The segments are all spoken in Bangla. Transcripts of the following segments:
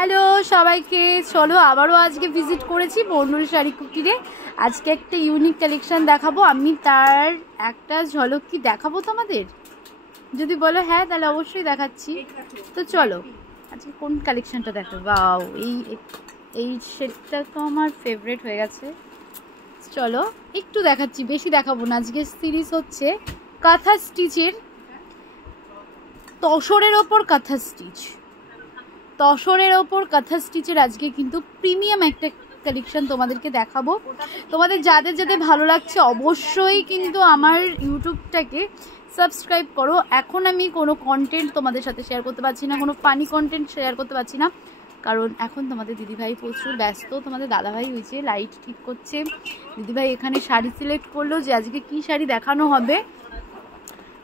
হ্যালো সবাইকে, চলো আবারও আজকে ভিজিট করেছি মন্ডল শাড়ি কুটিরে। আজকে একটা ইউনিক কালেকশন দেখাবো, আমি তার একটা ঝলক কি দেখাবো তোমাদের। যদি বলো হ্যাঁ তাহলে অবশ্যই দেখাচ্ছি। তো চলো আজকে কোন কালেকশনটা দেখো। বাও, এই সেটটা তো আমার ফেভারিট হয়ে গেছে। চলো একটু দেখাচ্ছি, বেশি দেখাবো না। আজকে সিরিজ হচ্ছে কাঁথা স্টিচের, তসরের ওপর কাঁথা স্টিচ। তসরের ওপর কাঁথা স্টিচের আজকে কিন্তু প্রিমিয়াম একটা কালেকশন তোমাদেরকে দেখাবো। তোমাদের যাদের যাদের ভালো লাগছে অবশ্যই কিন্তু আমার ইউটিউবটাকে সাবস্ক্রাইব করো। এখন আমি কোনো কন্টেন্ট তোমাদের সাথে শেয়ার করতে পারছি না, কোনো ফানি কন্টেন্ট শেয়ার করতে পারছি না, কারণ এখন তোমাদের দিদিভাই প্রচুর ব্যস্ত। তোমাদের দাদাভাই হয়েছে লাইট ঠিক করছে, দিদিভাই এখানে শাড়ি সিলেক্ট করলো যে আজকে কি শাড়ি দেখানো হবে।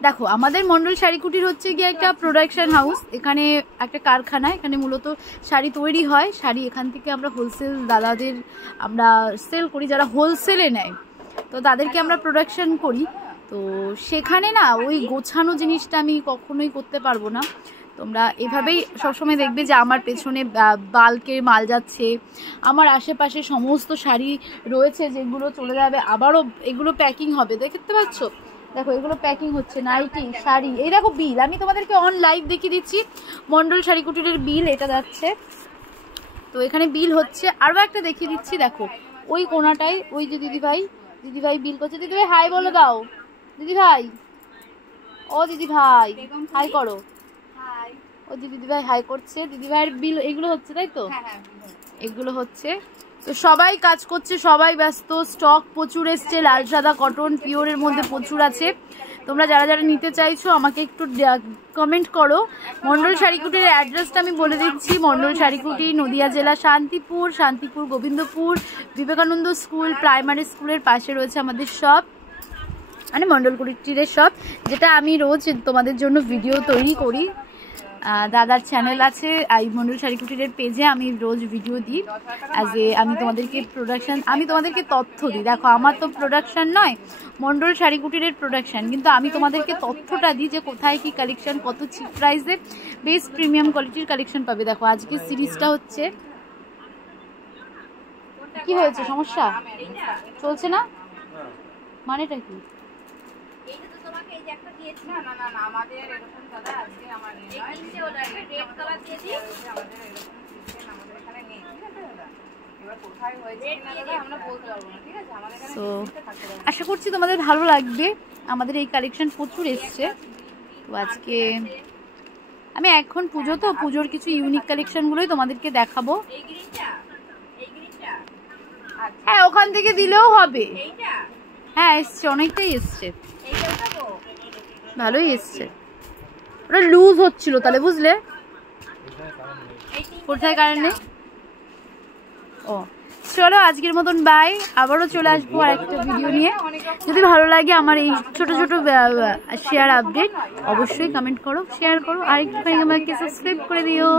দেখো, আমাদের মন্ডল শাড়ি কুটির হচ্ছে গিয়ে একটা প্রোডাকশন হাউস, এখানে একটা কারখানা, এখানে মূলত শাড়ি তৈরি হয়। শাড়ি এখান থেকে আমরা হোলসেল দাদাদের আমরা সেল করি, যারা হোলসেলে নেয় তো তাদেরকে আমরা প্রোডাকশন করি। তো সেখানে না ওই গোছানো জিনিসটা আমি কখনোই করতে পারবো না। তোমরা এভাবেই সবসময় দেখবে যে আমার পেছনে বাল্কের মাল যাচ্ছে, আমার আশেপাশে সমস্ত শাড়ি রয়েছে যেগুলো চলে যাবে, আবারও এগুলো প্যাকিং হবে। দেখতে পাচ্ছ, দেখো এগুলো প্যাকিং হচ্ছে, নাইটি, শাড়ি। এই দেখো বিল, আমি তোমাদেরকে অন লাইভ দেখিয়ে দিচ্ছি মন্ডল শাড়ি কুটিরের বিল, এটা যাচ্ছে। তো এখানে বিল হচ্ছে, আরও একটা দেখিয়ে দিচ্ছি। দেখো ওই কোনাটায় ওই যে দিদিভাই বিল করছে। দিদিভাই হাই বলে দাও। দিদিভাই, ও দিদিভাই হাই করো। ও দিদিভাই হাই করছে, দিদিভাইয়ের বিল এগুলো হচ্ছে, তাই তো? এগুলো হচ্ছে। তো সবাই কাজ করছে, সবাই ব্যস্ত। স্টক প্রচুর এসছে, লাল সাদা কটন পিওরের মধ্যে প্রচুর আছে। তোমরা যারা যারা নিতে চাইছো আমাকে একটু কমেন্ট করো। মন্ডল শাড়িকুটির অ্যাড্রেসটা আমি বলে দিচ্ছি। মন্ডল শাড়িকুটি নদিয়া জেলা, শান্তিপুর গোবিন্দপুর বিবেকানন্দ স্কুল প্রাইমারি স্কুলের পাশে রয়েছে আমাদের শপ, মানে মন্ডল কুটিরের শপ, যেটা আমি রোজ তোমাদের জন্য ভিডিও তৈরি করি। দাদার চ্যানেল আছে এই মন্ডল শাড়ি কুটিরের পেজে, আমি রোজ ভিডিও দিই। আমি তোমাদেরকে তথ্য দিই। দেখো, আমার তো প্রোডাকশন নয়, মন্ডল শাড়ি কুটিরের প্রোডাকশন, কিন্তু আমি তোমাদেরকে তথ্যটা দিই যে কোথায় কি কালেকশন, কত চিপ প্রাইসে বেস্ট প্রিমিয়াম কোয়ালিটির কালেকশন পাবে। দেখো আজকে সিরিজটা হচ্ছে, কি হয়েছে, সমস্যা চলছে না, মানেটা কি? আশা করছি তোমাদের ভালো লাগবে। আমাদের এই কালেকশন প্রচুর এসছে। তো আজকে আমি এখন পুজো, তো পুজোর কিছু ইউনিক কালেকশন গুলোই তোমাদেরকে দেখাবো। হ্যাঁ, ওখান থেকে দিলেও হবে। হ্যাঁ এসছে, অনেকটাই এসছে, ভালোই এসছে। ওটা লুজ হচ্ছিল তাহলে, বুঝলে কোথায় কারণে। ও চলো আজকের মতন বাই, আবারও চলে আসবো আর একটা ভিডিও নিয়ে। যদি ভালো লাগে আমার এই ছোট ছোট শেয়ার আপডেট, অবশ্যই কমেন্ট করো, শেয়ার করো, আর একটুখানি আমাকে সাবস্ক্রাইব করে দিও।